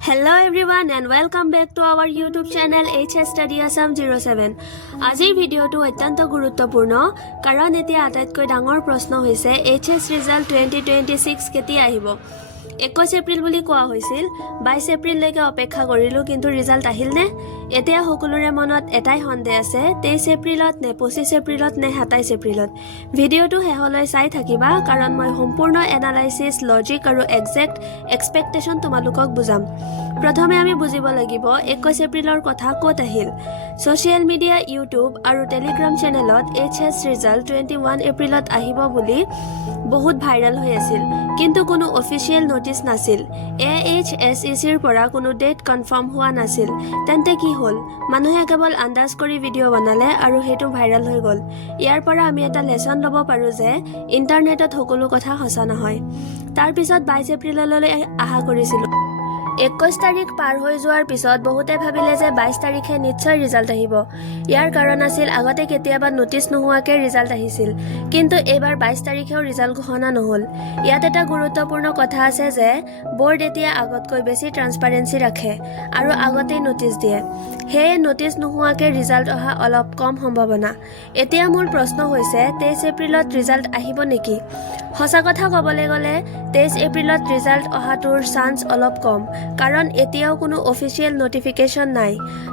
Hello everyone and welcome back to our YouTube channel HS Study Assam 07. আজিৰ ভিডিঅ'টো অত্যন্ত গুৰুত্বপূৰ্ণ কাৰণ এতিয়া আটাইতকৈ ডাঙৰ প্ৰশ্ন হৈছে HS ৰিজাল্ট 2026 কেতিয়া আহিব 21 এপ্ৰিল বুলি কোৱা হৈছিল 22 এপ্ৰিললৈকে অপেক্ষা কৰিলো কিন্তু ৰিজাল্ট আহিল নে এতিয়া সকলোৰে মনত এটাই সন্দেহ আছে 23 এপ্ৰিলত নে 25 এপ্ৰিলত নে 27 এপ্ৰিলত ভিডিঅ'টো হেহলৈ চাই থাকিবা কাৰণ মই সম্পূৰ্ণ এনালাইসিস লজিক আৰু এক্সাক্ট এক্সপেক্টেশন তোমালোকক বুজাম প্ৰথমে আমি বুজিব লাগিব 21 এপ্ৰিলৰ কথা ক'ত আহিল সোশ্যাল মিডিয়া ইউটিউব আৰু টেলিগ্ৰাম চেনেলত HS ৰিজাল্ট 21 এপ্ৰিলত আহিব বুলি বহুত ভাইৰাল হৈ আছিল কিন্তু কোনো অফিচিয়েল নোটিছ নাছিল AHSECৰ পৰা কোনো ডেট কনফাৰ্ম হোৱা নাছিল তেন্তে কি হল মানুহে কেৱল আন্দাজ কৰি ভিডিঅ' বনালে আৰু হেতু ভাইৰাল হৈ গল ইয়াৰ পৰা আমি এটা লেসন ল'ব পাৰো যে ইন্টাৰনেটত সকলো কথা সঁচা নহয় তাৰ পিছত 22 এপ্ৰিললৈ আশা কৰিছিল 21 তাৰিখ পাৰ হৈ যোৱাৰ পিছত বহুতে ভাবিলে যে 22 তাৰিখে নিশ্চয় ৰিজাল্ট আহিব ইয়াৰ কাৰণ আছিল আগতে কেতিয়াবা নোটিছ নোহোৱাকৈ ৰিজাল্ট আহিছিল কিন্তু এবাৰ 22 তাৰিখেও ৰিজাল্ট ঘোষণা নহল ইয়াত এটা গুৰুত্বপূৰ্ণ কথা আছে যে বোৰ্ড এতিয়া আগতকৈ বেছি ট্ৰান্সপাৰেন্সি ৰাখে আৰু আগতেই নোটিছ দিয়ে হে নোটিছ নোহোৱাকৈ ৰিজাল্ট অহা অলপ কম সম্ভাৱনা এতিয়া মোৰ প্ৰশ্ন হৈছে 23 এপ্ৰিলত ৰিজাল্ট আহিব নেকি সঁচা কথা ক'বলৈ গ'লে 23 এপ্ৰিলত ৰিজাল্ট অহাটোৰ চান্স অলপ কম কাৰণ এতিয়াও কোনো অফিচিয়েল নোটিফিকেশন নাই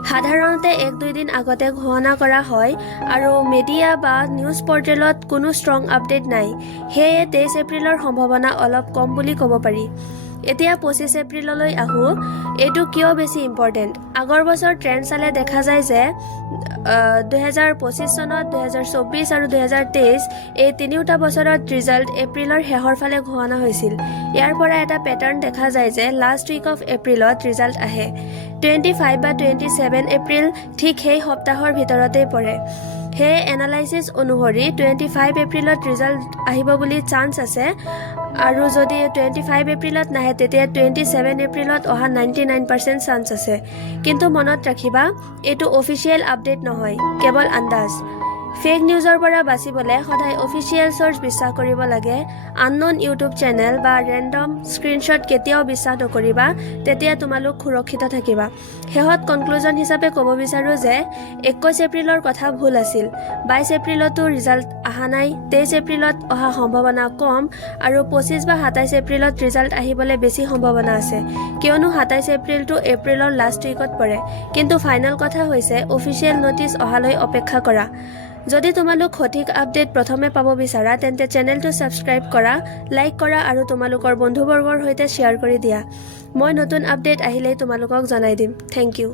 সাধাৰণতে 1-2 দিন আগতে ঘোষণা কৰা হয় আৰু মিডিয়া বা নিউজ পৰ্টেলত কোনো ষ্ট্ৰং আপডেট নাই হে 23 এপ্ৰিলৰ সম্ভাৱনা অলপ কম বুলি ক'ব পাৰি এতিয়া 25 এপ্ৰিললৈ আহো এটো কিয় বেছি ইম্পৰ্টেন্ট আগৰ বছৰ ট্ৰেন্ড চালে দেখা যায় যে 2025 চনত 2024 আৰু 2023 এই তিনিটা বছৰত ৰিজাল্ট এপ্ৰিলৰ শেষৰ ফালে ঘোষণা হৈছিল ইয়াৰ পৰা এটা প্যাটাৰ্ন দেখা যায় যে লাষ্ট উইক অফ এপ্ৰিলত ৰিজাল্ট আহে 25 বা 27 এপ্ৰিল ঠিক সেই সপ্তাহৰ ভিতৰতে পৰে হে এনালাইসিস অনুসৰি 25 এপ্ৰিলত ৰিজাল্ট আহিব বুলি চান্স আছে আৰু যদি 25 এপ্ৰিলত নাহে তেতিয়া 27 এপ্ৰিলত অহা 99% চান্স আছে কিন্তু মনত ৰাখিবা এটো অফিচিয়েল আপডেট নহয় কেৱল আন্দাজ ফেক নিউজৰ পৰা বাচিবলে সদায় অফিচিয়েল সোৰ্স বিশ্বাস কৰিব লাগে আননোন ইউটিউব চেনেল বা ৰেন্ডম স্ক্ৰিনশ্বট কেতিয়াও বিশ্বাস নকৰিবা তেতিয়া তোমালোক সুৰক্ষিত থাকিবা হেহত কনক্লুজন হিচাপে ক'ব বিচাৰো যে 21 এপ্ৰিলৰ কথা ভুল আছিল 22 এপ্ৰিলতো ৰিজাল্ট আহা নাই 23 এপ্ৰিলত অহা সম্ভাৱনা কম আৰু 25 বা 27 এপ্ৰিলত ৰিজাল্ট আহিবলৈ বেছি সম্ভাৱনা আছে কিয়নো 27 এপ্ৰিলটো এপ্ৰিলৰ লাষ্ট উইকত পৰে কিন্তু ফাইনেল কথা হৈছে অফিচিয়েল নোটিছ অহালৈ অপেক্ষা কৰা যদি তোমালোক সঠিক আপডেট প্ৰথমে পাব বিচাৰা তেন্তে চেনেলটো সাবস্ক্ৰাইব কৰা লাইক কৰা আৰু তোমালোকৰ বন্ধুবৰ্গৰ সৈতে শ্বেয়াৰ কৰি দিয়া মই নতুন আপডেট আহিলে তোমালোকক জনাই দিম থ্যাংক ইউ